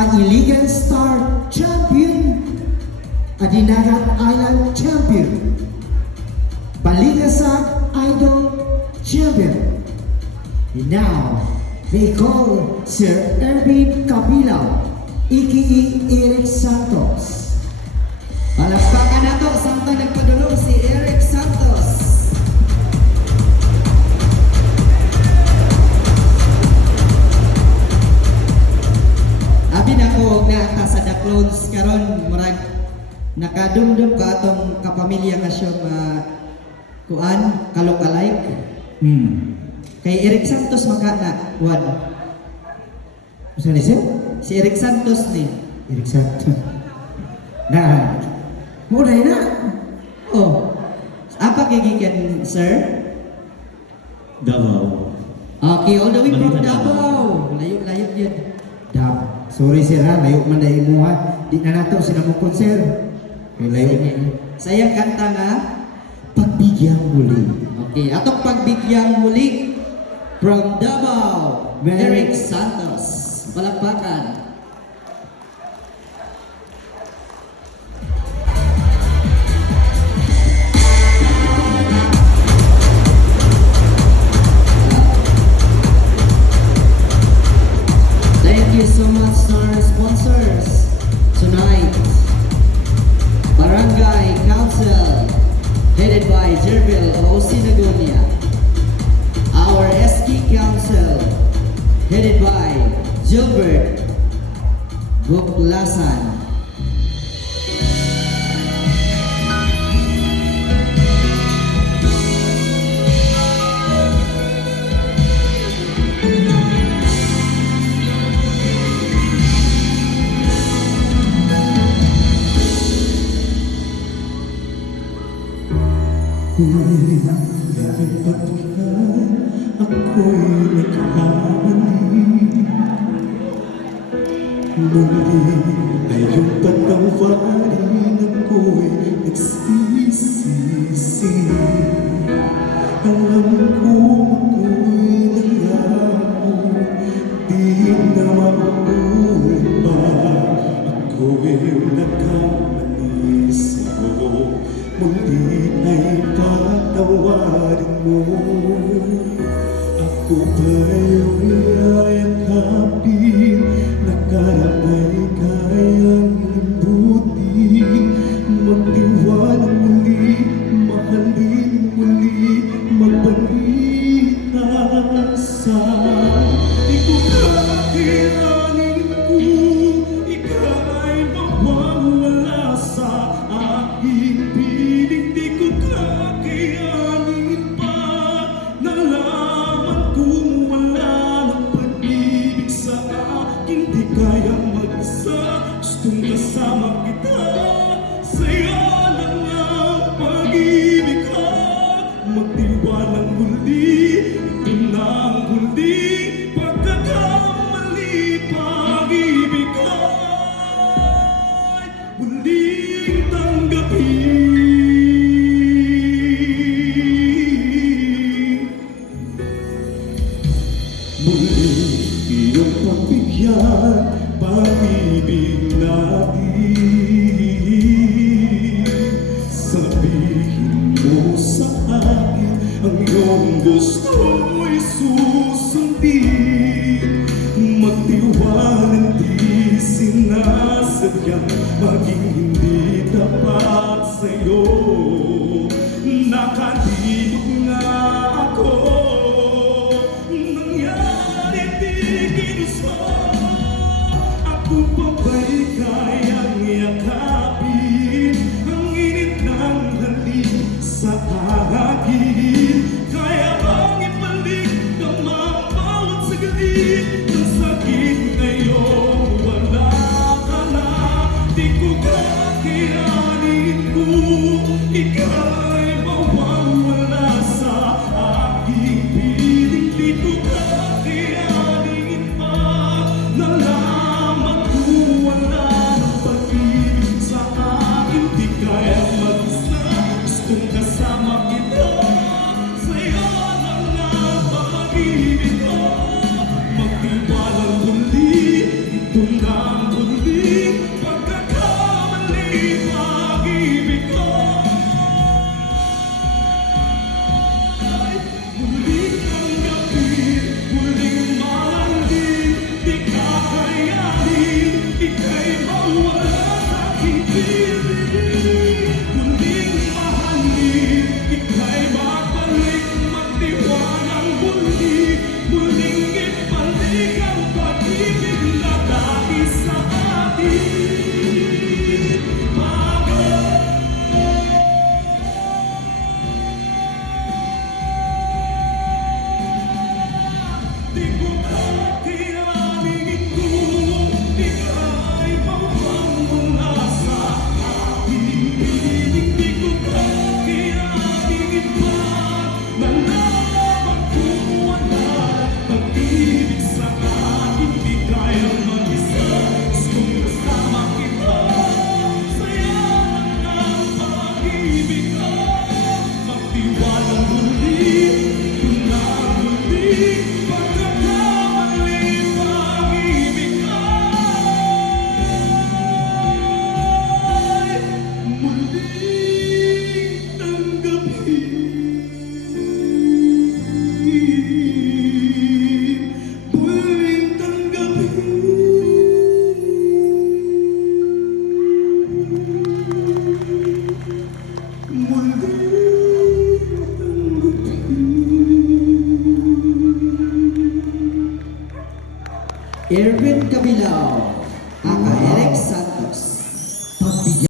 Kailigan Star Champion, Adinagat Island Champion, Balikasag Idol Champion. And now, we call Sir Erwin Kabilaw, a.k.a. Eric Santos. Palakpakan na to, samtang nagpadulong si Eric Santos. Abi na ko nga sa The Clones karon murag nakadumdum ka atong kapamilya nga siya kuan kalok-alike. Kay Eric Santos makana wad. Saan ni Sir? Si Eric Santos ni. Eric Santos. Na, mulai na. Oh. Apa gigikan sir? Davao. Okay, all the way from Balikan Davao. Layo-layo yun. Dab. Sorry Sir ha, layo man dahil mo ha. Di na nato sinamukon Sir. Kay layo niya. Sayang kanta nga. Pagbigyang muli. Okay, atong pagbigyang muli from Davao, Very- Eric Santos. Palakpakan. Thank you so much to our sponsors tonight. Barangay Council, headed by Jerbil Osinagonia. Our SK Council, headed by Gilbert Buklasan. Ako'y nagkamali. Muli na iyong patawarin, ako'y nagsisisi. Alam kong ako'y nangako, di na mauulit pa. Ako'y nagkamali sa'yo, muli ay patawarin mo. Ako ba'y yakapin, nakarapay kayang limbutin, magtiwalang muli, mahalin muli, magpag-iasa. Di ko kakailangan kung ika'y mawawala sa aking piling. Di ko kakayanin pa nalaman kung wala ng pag-ibig sa akin. Di kayang mag-isa, gustong kasama kita. Saya lang ang pag-ibig ka. Magtiwalang muli, ito na ang huli. Pagkakamali, pag-ibig ka'y muling tanggapin. Muli iyong pagbigyan, pag-ibig natin. Sabihin mo sa akin ang iyong gusto'y susundin. Magtiwalang di sinasadyang maging hindi tapat sa'yo. Nakalibog nga ako, nangyari di ginusto. Ako pa ba'y kayang yakapin ang init ng halik sa akin? Kaya bang ibalik ang bawat saglit ng sakit ngayong wala ka na? Di ko kakayanin kung ika'y mawawala sa aking piling. Di ko kakayanin pa nalaman kung wala ng pag-ibig sa Erwin Cabilao.